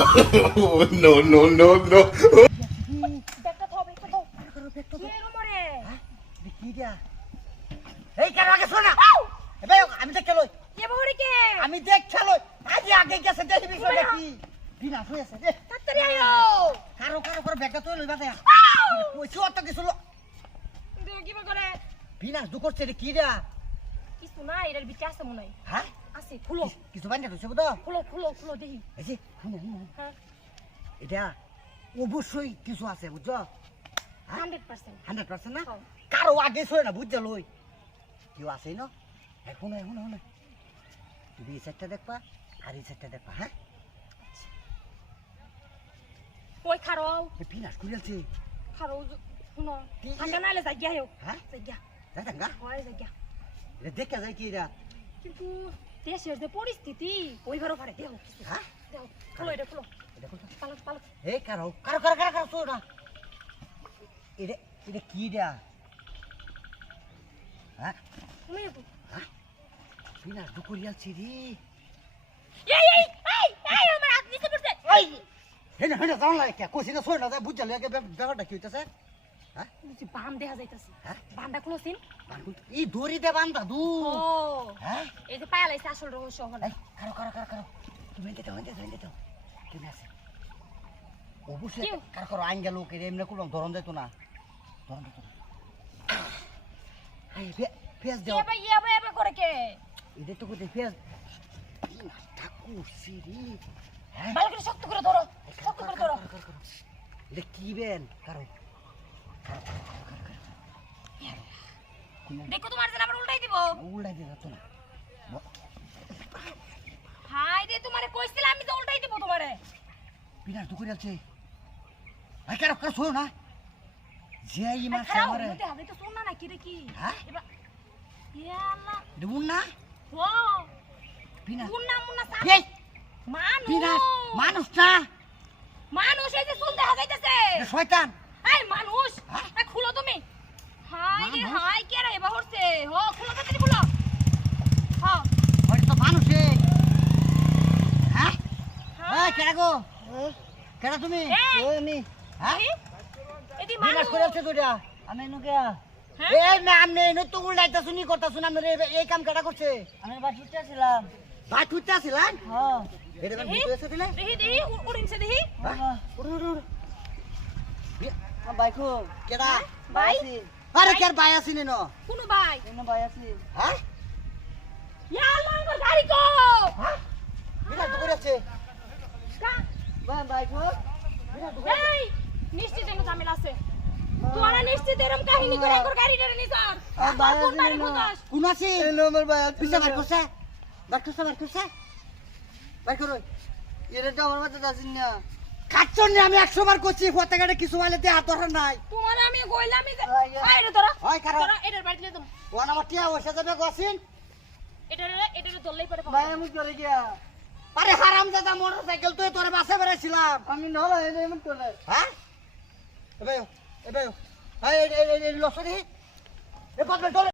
no, no, no, no. ব্যাগটা থাও ব্যাগটা থাও কি এর মরে কি দিয়া এই কেন আগে শোনা এবে আমি দেখ খেলো কে বহরে কে আমি দেখ খেলো আজ আগে গেছে দেখি বিষয়টা কি বিনা হয়েছে দে তাড়াতাড়ি আয়ো কারও কারও কারও ব্যাগটা তুই লইবা দে কইছি অত কিছু লো দেখো করে বিনা দু করছে রে কি দিয়া কিছু না এর ভিতরে আছে মনে হয় হ্যাঁ আছে খুলো কিছু বান্ধা তুই বুঝো খুলো খুলো খুলো দেখি এই যে শুনে শুনে হ্যাঁ এটা অবশ্যই কিছু আছে বুঝছ হান্ড্রেড পার্সেন্ট হান্ড্রেড পার্সেন্ট না। কারও আগে শোয় না বুঝছ লই কেউ আছে না এখন এখন এখন তুমি এই সাইডটা দেখবা আর এই সাইডটা দেখবা হ্যাঁ ওই খারো পিনাস কুড়িয়ালছে খারো শুনো ঠান্ডা নাইলে যাই গিয়া হ্যাঁ যাই গিয়া যাই থাকা হয় যাই গিয়া দেখে যায় কি এটা কিন্তু দেশের যে পরিস্থিতি ওইবারও পারে দেহ হ্যাঁ দেহ খুলো এটা খুলো? পালক পালক এই কারও কারও কারও কারও কারও শোয় না এটা এটা কি এটা হ্যাঁ তুমি একটু পিনাস দু কুড়িয়ালছে রে এই এই এই এই আমার হাত নিচে পড়ছে এই হেনা হেনা জান কে কইছি না শোয় না যায় বুঝছ লাগে ব্যাপারটা কি হইতাছে হ্যাঁ বাম দেখা যাইতাছে। হ্যাঁ? এই দড়ি দে বান্ধা দু হ্যাঁ? এই যে পায়া লাইছে আসল রহস্য হল। এই কারও কারও কারও কারও। তুমি এনতে দাও এনতে দাও তুমি আছে অবশ্যই কেউ? কারও কারও আইন গেল কে এমনি করলাম ধরন যেত না। ধরন যেত না। এই পে- পেঁয়াজ দাও ইয়াবা ইয়াবা ইয়াবা করে কে? এটা তো কোথায় পেঁয়াজ ঠাকুর সিরি হ্যাঁ? ভালো করে শক্ত করে ধরো শক্ত করে ধরো। এটা কি বেন? কারও? দেখো তোমার যেন আবার উল্টাই দিব। উল্টাই দিয়ে যাতো না। হাই রে তোমারে কইছিলাম আমি যে উল্টাই দিব তোমারে। পিনার দুপুরে আছে আই কারও কারও শোনো না। যে এই মাছ আমারে হতে হবে তো শুন না নাকি রে কি? হ্যাঁ? ইয়া আল্লাহ। দেবুন না? ও। পিনা মুন্না মুন্না সাপ। এই! মানুষ। মানুষ না। মানুষ এই যে শুন দেখা যাইতেছে। শয়তান। এই মানুষ? এই খুলো তুমি। হাই রে হাই কে রে এবার হচ্ছে? হো খুলো তাড়াতাড়ি খুলো। হ্যাঁ ওই তো মানুষ এ হ্যাঁ? হ্যাঁ। এই কেডা গো? কেডা তুমি। ওই আমি। হ্যাঁ? এদি মানুষ করে আছে তোরা আমি নুকে হ্যাঁ? এই না আমি এনে তো উল্টাইতা শুনি কথা শুনি আমি এই কাম কেডা করছে? আমি বাস ছিলাম তুইতে আসিলাম হ্যাঁ। এটা কেন ভিতরে দিলে। দেহি দেহি উড়িনছে দেহি। হ্যাঁ? উড়ু, উড়ু, উড়ু। বাইকো কেডা? ভাই আরে কের ভাই আসিনি ন কোন ভাই এনে ভাই আছি হ্যাঁ? ইয়া আল্লাহ আমার গাড়ি কো! হ্যাঁ? বিনাশ তো করে আছে। কা- ভাই বাইকো এই নিশ্চিত এনে ঝামেলা আছে। তোরা নিশ্চিত এরম কাহিনী করে গাড়ি ধরে ভাই কোন কোন আমার ভাই পিছে বার করছে। বার করছে বার করছে। বার করো। এটা তো আমার মাথা যাচ্ছি না। কাটছন আমি একশো বার করছি পতাকাটা কিছু মাইলে দিয়ে হাত ধরে নাই। তোমার আমি কইলাম যে আয়, আয়। আই রে তোরা হয় কারণ তোরা এটার যাব ওয়ান আমার টিয়া বসে যাবে গসিন। এটার এটার দললেই পরে ভাই আমি চলে গিয়া। আরে হারাম দাদা মোটর সাইকেল তুই তোর বাসে বেড়াইছিলাম। আমি নলা এনে এমন করে। হ্যাঁ? এই এই লসরি। এ